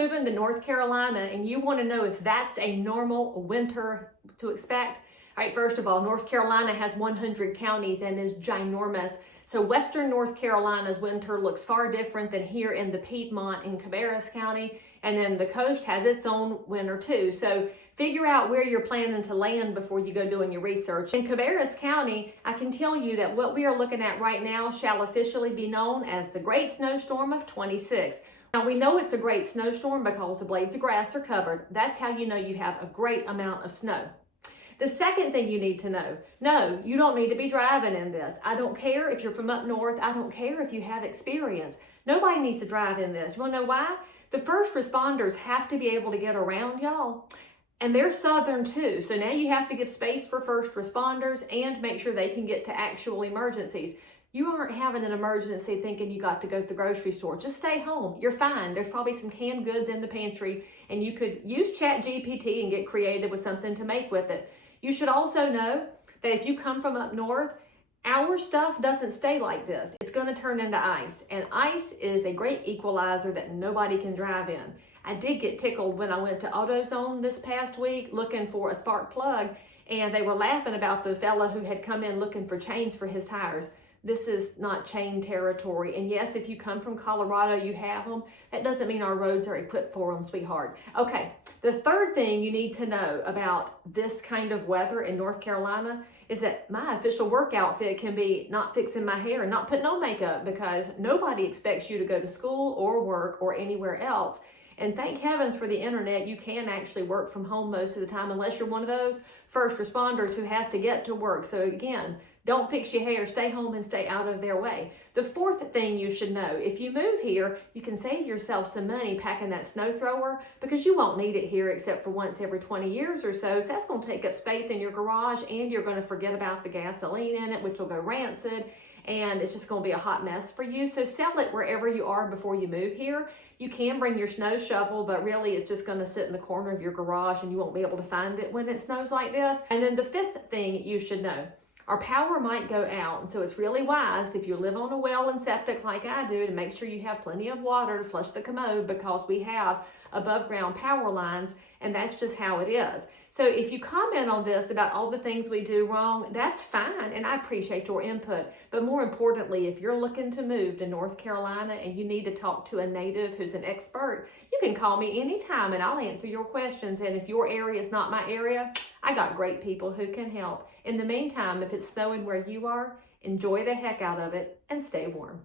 moving to North Carolina and you want to know if that's a normal winter to expect, all right, first of all, North Carolina has 100 counties and is ginormous. So Western North Carolina's winter looks far different than here in the Piedmont in Cabarrus County. And then the coast has its own winter too. So figure out where you're planning to land before you go doing your research. In Cabarrus County, I can tell you that what we are looking at right now shall officially be known as the Great Snowstorm of 26. Now we know it's a great snowstorm because the blades of grass are covered. That's how you know you have a great amount of snow. The second thing you need to know, no, you don't need to be driving in this. I don't care if you're from up north. I don't care if you have experience. Nobody needs to drive in this. You want to know why? The first responders have to be able to get around y'all. And they're southern too. So now you have to give space for first responders and make sure they can get to actual emergencies. You aren't having an emergency thinking you got to go to the grocery store. Just stay home. You're fine. There's probably some canned goods in the pantry and you could use ChatGPT and get creative with something to make with it. You should also know that if you come from up north, our stuff doesn't stay like this. It's going to turn into ice, and ice is a great equalizer that nobody can drive in. I did get tickled when I went to AutoZone this past week looking for a spark plug, and they were laughing about the fella who had come in looking for chains for his tires. This is not chain territory. And yes, if you come from Colorado, you have them. That doesn't mean our roads are equipped for them, sweetheart. Okay, the third thing you need to know about this kind of weather in North Carolina is that my official work outfit can be not fixing my hair and not putting on makeup because nobody expects you to go to school or work or anywhere else. And thank heavens for the internet, you can actually work from home most of the time unless you're one of those first responders who has to get to work. So again, don't fix your hair, stay home and stay out of their way. The fourth thing you should know, if you move here, you can save yourself some money packing that snow thrower because you won't need it here except for once every 20 years or so. So that's going to take up space in your garage and you're going to forget about the gasoline in it, which will go rancid. And it's just going to be a hot mess for you. So sell it wherever you are before you move here. You can bring your snow shovel, but really it's just going to sit in the corner of your garage and you won't be able to find it when it snows like this. And then the fifth thing you should know, our power might go out. And so it's really wise if you live on a well and septic like I do to make sure you have plenty of water to flush the commode because we have above ground power lines and that's just how it is. So if you comment on this about all the things we do wrong, that's fine, and I appreciate your input. But more importantly, if you're looking to move to North Carolina and you need to talk to a native who's an expert, you can call me anytime and I'll answer your questions. And if your area is not my area, I got great people who can help. In the meantime, if it's snowing where you are, enjoy the heck out of it and stay warm.